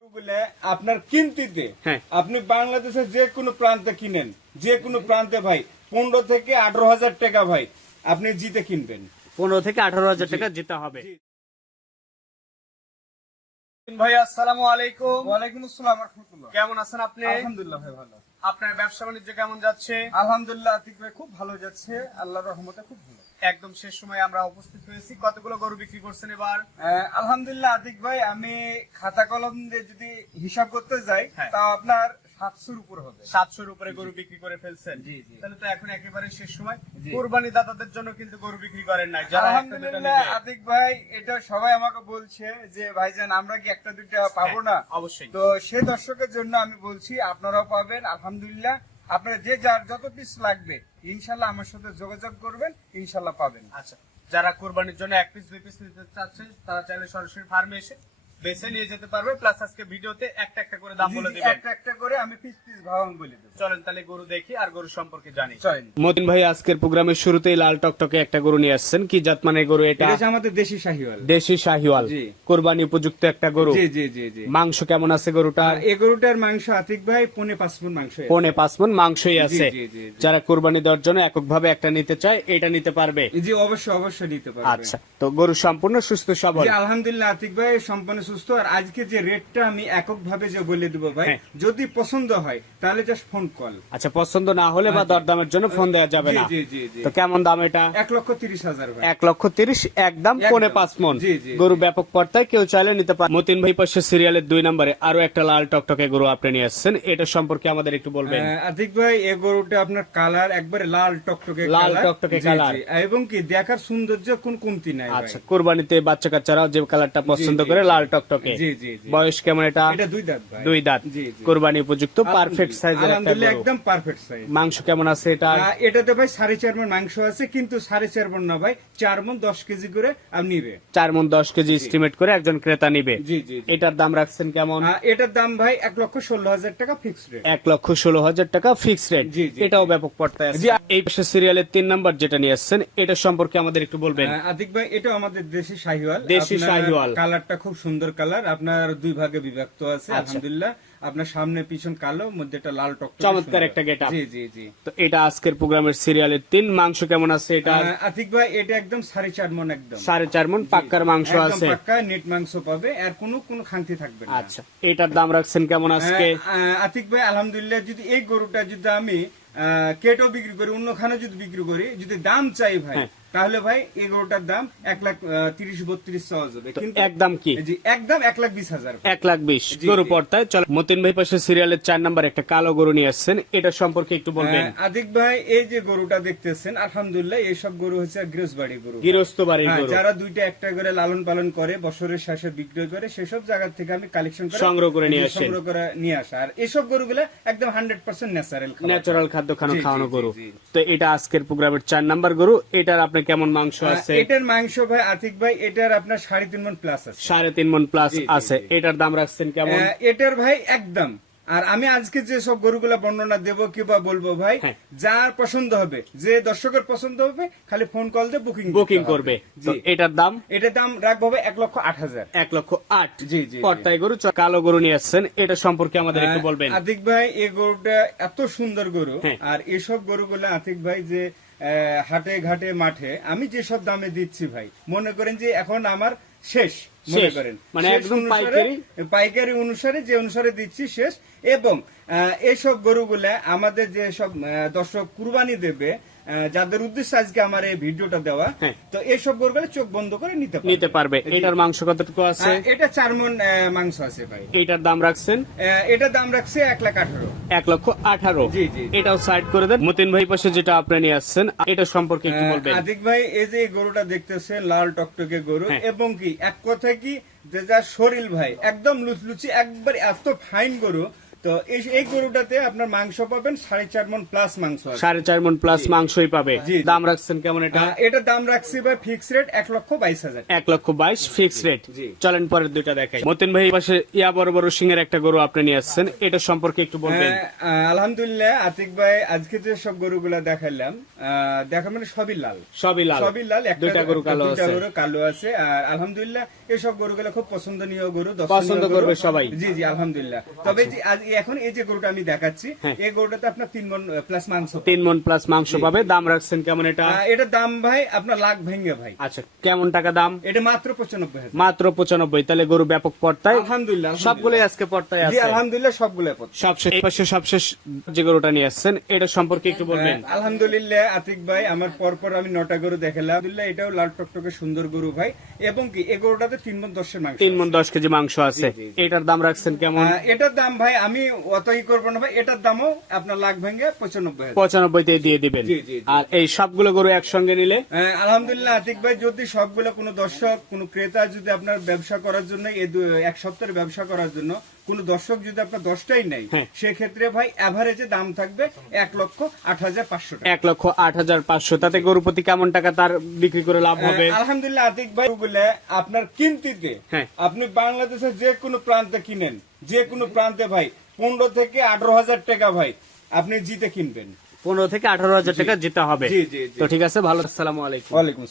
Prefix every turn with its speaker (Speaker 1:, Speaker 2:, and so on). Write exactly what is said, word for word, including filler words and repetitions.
Speaker 1: আপনার কিনতিতে আপনি বাংলাদেশের যে কোনো প্রান্তে কিনেন, যে কোনো প্রান্তে ভাই পনেরো থেকে আঠারো হাজার টাকা ভাই আপনি জিতে কিনবেন।
Speaker 2: পনেরো থেকে আঠারো হাজার টাকা জিতে হবে।
Speaker 1: ভাই আসসালামু আলাইকুম। ওয়ালাইকুম আসসালাম ওয়া রাহমাতুল্লাহ। কেমন আছেন আপনি? আলহামদুলিল্লাহ ভাই ভালো। আপনার ব্যবসা বাণিজ্য কেমন যাচ্ছে? আলহামদুলিল্লাহ আতিক ভাই খুব ভালো যাচ্ছে, আল্লাহর রহমতে খুব ভালো। একদম শেষ সময় আমরা উপস্থিত হয়েছি। কতগুলো গরু বিক্রি করছেন এবার? আলহামদুলিল্লাহ আতিক ভাই, আমি খাতা কলম দিয়ে যদি হিসাব করতে যাই তা আপনার সাতশোর উপর হবে। সাতশোর উপরে গরু বিক্রি করে ফেলছেন। তাহলে তো এখন একেবারে শেষ সময়। কুরবানি দাতাদের জন্য কিন্তু গরু বিক্রি করেন নাই। আলহামদুলিল্লাহ আতিক ভাই, এটা সবাই আমাকে বলছে যে ভাইজান আমরা কি একটা দুইটা পাবো না? অবশ্যই। তো সে দর্শকের জন্য আমি বলছি আপনারাও পাবেন আলহামদুলিল্লাহ। আপনারা যে যার যত পিস লাগবে ইনশাল্লাহ আমার সাথে যোগাযোগ করবেন, ইনশাল্লাহ পাবেন। আচ্ছা, যারা কুরবানির জন্য এক পিস দুই পিস নিতে চাচ্ছে তারা চাইলে সরাসরি ফার্মে এসে বেছে নিয়ে যেতে পারবে। প্লাস আজকে ভিডিওতে একটা একটা করে দাম বলে দিবেন, একটা একটা করে আমি পিস পিস ভাঙ বলে দেব। চলেন তাহলে গরু দেখি আর গরু সম্পর্কে জানি। চলেন।
Speaker 2: মতিন ভাই আজকের প্রোগ্রামের শুরুতেই লাল টকটকে একটা গরু নিয়ে আসছেন। কি জাত মানের গরু এটা?
Speaker 1: এটা আমাদের দেশি শাহিওয়াল।
Speaker 2: দেশি শাহিওয়াল, কুরবানি উপযুক্ত একটা গরু।
Speaker 1: জি জি জি জি।
Speaker 2: মাংস কেমন আছে গরুটার?
Speaker 1: এই গরুটার মাংস আতিক ভাই পৌনে পাঁচ মণ মাংস।
Speaker 2: পৌনে পাঁচ মণ মাংসই আছে। যারা কুরবানি দেওয়ার জন্য এককভাবে একটা নিতে চায় এটা নিতে পারবে?
Speaker 1: জি অবশ্যই অবশ্যই নিতে পারবে।
Speaker 2: আচ্ছা, তো গরু সম্পূর্ণ সুস্থ সবল?
Speaker 1: জি আলহামদুলিল্লাহ আতিক ভাই সম্পূর্ণ সুস্থ। আর আজকে যে রেটটা আমি একক ভাবে যে বলে দেব ভাই, যদি পছন্দ হয় তাহলে জাস্ট ফোন কল।
Speaker 2: আচ্ছা, পছন্দ না হলে বা দরদামের জন্য ফোন দেওয়া যাবে না?
Speaker 1: জি জি জি।
Speaker 2: তো কেমন দাম এটা?
Speaker 1: এক লক্ষ তিরিশ হাজার ভাই।
Speaker 2: এক লক্ষ তিরিশ একদম পৌনে পাঁচ মণ গরু। ব্যাপক পর্দায় কেউ চাইলে নিতে পারে। মতিন ভাই পাশে সিরিয়ালের দুই নম্বরে আরো একটা লাল টকটকে গরু আপনি নিয়ে আসছেন, এটা সম্পর্কে আমাদের একটু বলবেন।
Speaker 1: আতিক ভাই এই গরুটা আপনার কালার একবারে লাল টকটকে,
Speaker 2: লাল টকটকে কালার,
Speaker 1: এবং কি দেখার সৌন্দর্য কোন কমতি নাই।
Speaker 2: আচ্ছা, কুরবানিতে বাচ্চা কাচ্চারাও যে কালারটা পছন্দ করে লাল টকটকে।
Speaker 1: জি জি।
Speaker 2: বয়স কেমন এটা?
Speaker 1: এটা দুই দাঁত ভাই।
Speaker 2: দুই দাঁত। কুরবানি উপযুক্ত পারফেক্ট সাইজের একটা গরু,
Speaker 1: একদম পারফেক্ট সাইজ।
Speaker 2: মাংস কেমন আছে এটা?
Speaker 1: এটাতে ভাই সাড়ে চার মণ মাংস আছে, কিন্তু সাড়ে চার মণ না ভাই, চার মণ দশ কেজি করে আপনি নিবে।
Speaker 2: চার মণ দশ কেজি এস্টিমেট করে একজন ক্রেতা নিবে।
Speaker 1: জি জি।
Speaker 2: এটার দাম রাখছেন কেমন?
Speaker 1: এটার দাম ভাই এক লক্ষ ষোলো হাজার টাকা ফিক্স রেট।
Speaker 2: এক লক্ষ ষোলো হাজার টাকা ফিক্স রেট। এটাও ব্যাপক পর্দায় আছে। এই পাশে সিরিয়ালের তিন নাম্বার যেটা নিয়ে আসছেন এটা সম্পর্কে আমাদের একটু বলবেন।
Speaker 1: আতিক ভাই এটা আমাদের দেশি শাহিওয়াল।
Speaker 2: দেশি শাহিওয়াল,
Speaker 1: কালারটা খুব সুন্দর কালার, আপনার দুই ভাগে বিভক্ত আছে আলহামদুলিল্লাহ। আপনার সামনে পিছন কালো, মধ্যে একটা লাল টক,
Speaker 2: চমৎকার একটা গেটআপ।
Speaker 1: জি জি জি।
Speaker 2: তো এটা আজকের প্রোগ্রামের সিরিয়ালের তিন। মাংস কেমন আছে এটা?
Speaker 1: আতিক ভাই এটা একদম সাড়ে চার মণ, একদম
Speaker 2: সাড়ে চার মণ পাক্কার মাংস আছে,
Speaker 1: পাক্কা নেট মাংস পাবে, আর কোনো কোনো খান্তি থাকবে না।
Speaker 2: আচ্ছা, এটার দাম রাখছেন কেমন আজকে?
Speaker 1: আতিক ভাই আলহামদুলিল্লাহ, যদি এই গরুটা যদি আমি কেটো বিক্রি করি, অন্যখানে যদি বিক্রি করি, যদি দাম চাই ভাই তাহলে ভাই এই গরুটার দাম এক লাখ তিরিশ বত্রিশ চাওয়া যাবে, কিন্তু
Speaker 2: একদম কি
Speaker 1: জি একদম এক লাখ বিশ হাজার। এক
Speaker 2: লাখ বিশ গরু পড়তায়। চল, মতিন ভাই পাশে সিরিয়ালের চার নাম্বার একটা কালো গরু নিয়ে আসছেন, এটা সম্পর্কে একটু বলবেন।
Speaker 1: আদিক ভাই এই যে গরুটা দেখতেছেন আলহামদুলিল্লাহ এইসব গরু হচ্ছে গৃহস্থ বাড়ি গরু,
Speaker 2: গৃহস্থ বাড়ির গরু।
Speaker 1: যারা দুইটা একটা করে লালন পালন করে বছরের শেষে বিক্রয় করে, সেসব জায়গা থেকে আমি কালেকশন করে
Speaker 2: সংগ্রহ করে নিয়ে আসেন,
Speaker 1: সংগ্রহ করে নিয়ে আসা। আর এসব গরুগুলা একদম হান্ড্রেড পার্সেন্ট ন্যাচারাল
Speaker 2: ন্যাচারাল খাদ্য খানো খাওয়ানো গরু। তো এটা আজকের প্রোগ্রামের চার নাম্বার গরু। এটার আপনি কেমন মাংস আছে?
Speaker 1: এটার মাংস ভাই আতিক ভাই এটার আপনার সাড়ে তিন মণ প্লাস আছে।
Speaker 2: সাড়ে তিন মণ প্লাস আছে। এটার দাম রাখছেন কেমন?
Speaker 1: এটার ভাই একদম, আর আমি আজকে যে সব গরুগুলা বর্ণনা দেবো কিংবা বলবো ভাই, যার পছন্দ হবে, যে দর্শকের পছন্দ হবে, খালি ফোন কল দিয়ে বুকিং
Speaker 2: বুকিং করবে। এটার দাম?
Speaker 1: এটার দাম রাখবো ভাই এক লক্ষ আট হাজার।
Speaker 2: এক লক্ষ আট। জি জি। পর্দায় গরু, কালো গরু নিয়ে আসছেন, এটা সম্পর্কে আমাদের একটু বলবেন।
Speaker 1: আতিক ভাই এই গরুটা এত সুন্দর গরু, আর এসব গরুগুলা আতিক ভাই যে হাটে ঘাটে মাঠে আমি যেসব দামে দিচ্ছি ভাই, মনে করেন যে এখন আমার শেষ, মনে করেন
Speaker 2: মানে একদম পাইকারি
Speaker 1: পাইকারি অনুসারে যে অনুসারে দিচ্ছি শেষ। এবং এইসব গরুগুলা আমাদের যে সব দর্শক কুরবানি দেবে, যাদের উদ্দেশ্যে আজকে আমার এই ভিডিওটা দেওয়া, তো এইসব গরুগুলো চোখ বন্ধ করে নিতে
Speaker 2: নিতে পারবে। এটার মাংস কতটুকু আছে?
Speaker 1: এটা চার মণ মাংস আছে ভাই।
Speaker 2: এটার দাম রাখছেন?
Speaker 1: এটার দাম রাখছে এক লাখ আঠারো।
Speaker 2: এক লক্ষ আঠারো।
Speaker 1: জি জি।
Speaker 2: এটাও সাইড করে দেন। মতিন ভাই পাশে যেটা আপনি নিয়ে আসছেন এটা সম্পর্কে একটু বলবেন।
Speaker 1: আদিক ভাই এই যে গরুটা দেখতেছেন লাল টকটকে গরু, এবং কি এক কথা কি যে যা শরীর ভাই একদম লুচলুচি, একবার এত ফাইন গরু, তো এই এই গরুটাতে আপনার মাংস পাবেন সাড়ে চার মন প্লাস মাংস আছে।
Speaker 2: সাড়ে চার মন প্লাস মাংসই পাবে।
Speaker 1: জি, জি।
Speaker 2: দাম রাখছেন কেমন এটা?
Speaker 1: আহ, এটার দাম রাখছি ভাই ফিক্স রেট এক লক্ষ বাইশ হাজার।
Speaker 2: এক লক্ষ বাইশ ফিক্স রেট।
Speaker 1: জি।
Speaker 2: চলেন পরের দুইটা দেখাই। মতিন ভাই পাশে ইয়া বড় বড় সিংহের একটা গরু আপনি নিয়ে আসছেন, এটা সম্পর্কে একটু বলবেন।
Speaker 1: হ্যাঁ, আহ, আলহামদুলিল্লাহ আতিক ভাই আজকে যে সব গরুগুলা দেখাইলাম আহ, দেখা মানে সবই লাল,
Speaker 2: সবই লাল।
Speaker 1: সবই লাল। একটা-
Speaker 2: দুইটা গরু কালো
Speaker 1: দুইটা
Speaker 2: আছে।
Speaker 1: গরু কালো আছে। আর আলহামদুলিল্লাহ এসব গরুগুলো খুব পছন্দনীয় গরু, দর্শনীয়
Speaker 2: পছন্দ
Speaker 1: গরু।
Speaker 2: করবে সবাই।
Speaker 1: জি জি আলহামদুলিল্লাহ। তবে যে আজ এখন এই যে গরুটা আমি দেখাচ্ছি,
Speaker 2: হ্যাঁ।
Speaker 1: এই গরুটাতে আপনার তিন মন প্লাস মাংস পাবেন।
Speaker 2: তিন মন প্লাস মাংস পাবে। দাম রাখছেন কেমন এটা?
Speaker 1: আহ, এটার দাম ভাই আপনার লাখ ভেঙে ভাই,
Speaker 2: আচ্ছা, কেমন টাকা দাম?
Speaker 1: এটা মাত্র পঁচানব্বই হাজার।
Speaker 2: মাত্র পঁচানব্বই। তাহলে গরু ব্যাপক পর্তায়,
Speaker 1: আলহামদুলিল্লাহ
Speaker 2: সবগুলোই আজকে পর্তায়
Speaker 1: জি
Speaker 2: আছে।
Speaker 1: আলহামদুলিল্লাহ সবগুলো পছন্দ।
Speaker 2: সবশেষ এই পাশে সবশেষ যে গরুটা নিয়ে আসছেন, এটা সম্পর্কে একটু বলবেন।
Speaker 1: হ্যাঁ, আলহামদুলিল্লাহ আতিক ভাই আমার পরপর আমি নটা গরু দেখালাম। আলহামদুলিল্লাহ এটাও লাল টকটকে সুন্দর গরু ভাই, এবং কি এই গরুটাতে তিন মন দশের মাংস
Speaker 2: তিন
Speaker 1: আছে।
Speaker 2: মন দশ কেজি মাংস আছে।
Speaker 1: জি, জি, জি।
Speaker 2: এটার দাম রাখছেন কেমন?
Speaker 1: আহ, এটার দাম ভাই আমি অতই করবো না ভাই, এটার দামও আপনার লাখ ভেঙে পঁচানব্বই হাজার।
Speaker 2: পঁচানব্বই তে দিয়ে দিবেন।
Speaker 1: জি, জি, জি।
Speaker 2: আর এই সবগুলো গরু একসঙ্গে নিলে
Speaker 1: আহ, আলহামদুলিল্লাহ আতিক ভাই যদি সবগুলো কোনো দর্শক কোনো ক্রেতা যদি আপনার ব্যবসা করার জন্য এই দু- এক সপ্তাহের ব্যবসা করার জন্য কোনো দর্শক যদি আপনার দশটাই নেই,
Speaker 2: হ্যাঁ।
Speaker 1: সেক্ষেত্রে ভাই অ্যাভারেজে দাম থাকবে এক লক্ষ আট হাজার পাঁচশো টাকা।
Speaker 2: এক লক্ষ আট হাজার পাঁচশো। তাতে গরু প্রতি কেমন টাকা তার বিক্রি করে লাভ হবে?
Speaker 1: আহ, আলহামদুলিল্লাহ আতিক ভাই বলে আপনার কিনতিতে
Speaker 2: হ্যাঁ।
Speaker 1: আপনি বাংলাদেশের যে কোনো প্রান্তে কিনেন, যে কোনো প্রান্তে ভাই পনেরো থেকে আঠারো হাজার টাকা ভাই আপনি জিতে কিনবেন।
Speaker 2: পনেরো থেকে আঠারো হাজার টাকা যেতে হবে।
Speaker 1: জি, জি, জি।
Speaker 2: তো ঠিক আছে, ভালো। আসসালামু আলাইকুম।
Speaker 1: ওয়ালাইকুম